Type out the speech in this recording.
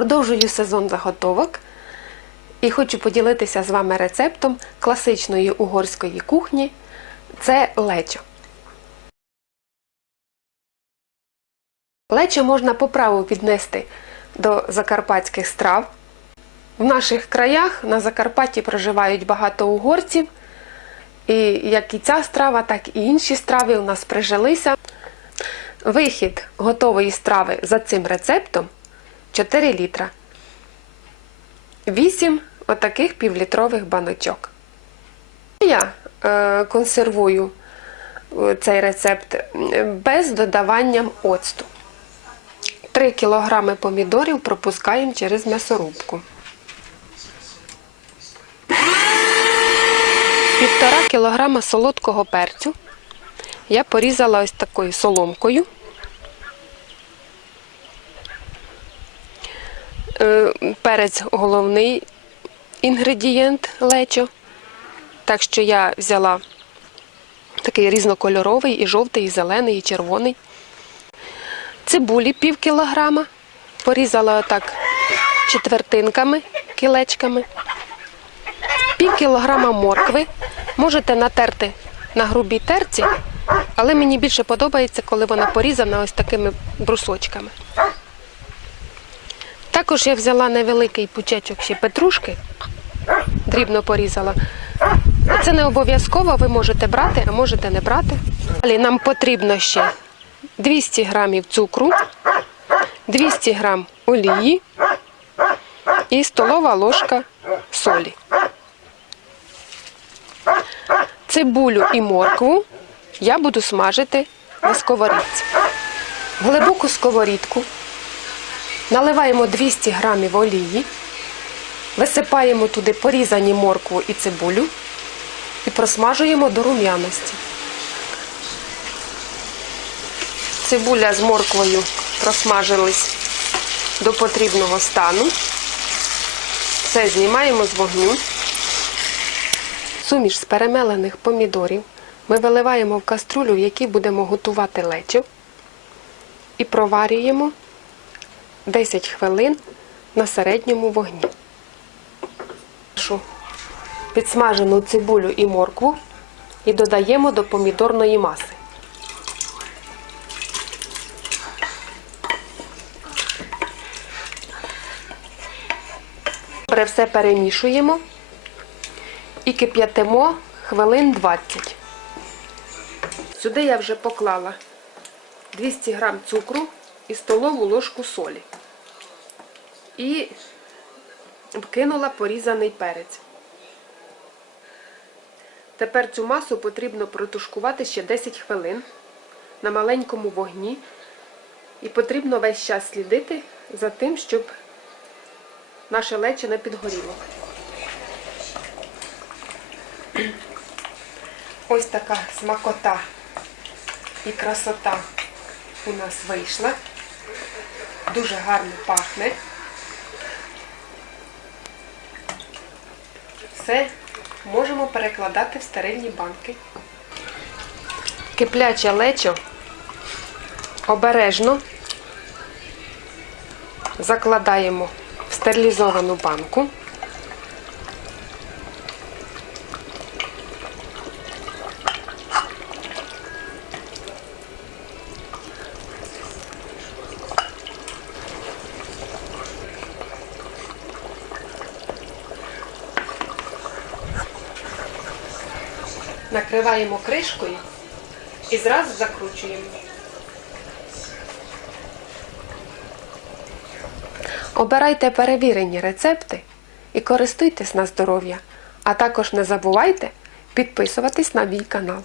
Продовжую сезон заготовок і хочу поділитися з вами рецептом класичної угорської кухні. Це лечо. Лечо можна по праву віднести до закарпатських страв. В наших краях на Закарпатті проживають багато угорців. І як і ця страва, так і інші страви у нас прижилися. Вихід готової страви за цим рецептом 4 літра. 8 отаких півлітрових баночок. Я е, консервую е, цей рецепт без додавання оцту. 3 кг помідорів пропускаємо через м'ясорубку. Півтора кілограма солодкого перцю я порізала ось такою соломкою. Перець головний інгредієнт лечо. Так що я взяла такий різнокольоровий, і жовтий, і зелений, і червоний. Цибулі пів кілограма. Порізала отак четвертинками, кілечками. Пів кілограма моркви. Можете натерти на грубій терці, але мені більше подобається, коли вона порізана ось такими брусочками. Також я взяла невеликий пучечок ще петрушки, дрібно порізала. Це не обов'язково, ви можете брати, а можете не брати. Далі нам потрібно ще 200 грамів цукру, 200 грам олії і столова ложка солі. Цибулю і моркву я буду смажити на сковорідці. Глибоку сковорідку наливаємо 200 грамів олії, висипаємо туди порізані моркву і цибулю і просмажуємо до рум'яності. Цибуля з морквою просмажились до потрібного стану. Все знімаємо з вогню. Суміш з перемелених помідорів ми виливаємо в каструлю, в якій будемо готувати лечо, і проварюємо 10 хвилин на середньому вогні. Підсмажену цибулю і моркву і додаємо до помідорної маси. Добре все перемішуємо і кип'ятимо хвилин 20. Сюди я вже поклала 200 г цукру і столову ложку солі. І вкинула порізаний перець. Тепер цю масу потрібно протушкувати ще 10 хвилин на маленькому вогні. І потрібно весь час слідити за тим, щоб наше лечо не підгоріло. Ось така смакота і красота у нас вийшла. Дуже гарно пахне. Все можемо перекладати в стерильні банки. Кипляче лечо обережно закладаємо в стерилізовану банку. Накриваємо кришкою і зразу закручуємо. Обирайте перевірені рецепти і користуйтесь на здоров'я. А також не забувайте підписуватись на мій канал.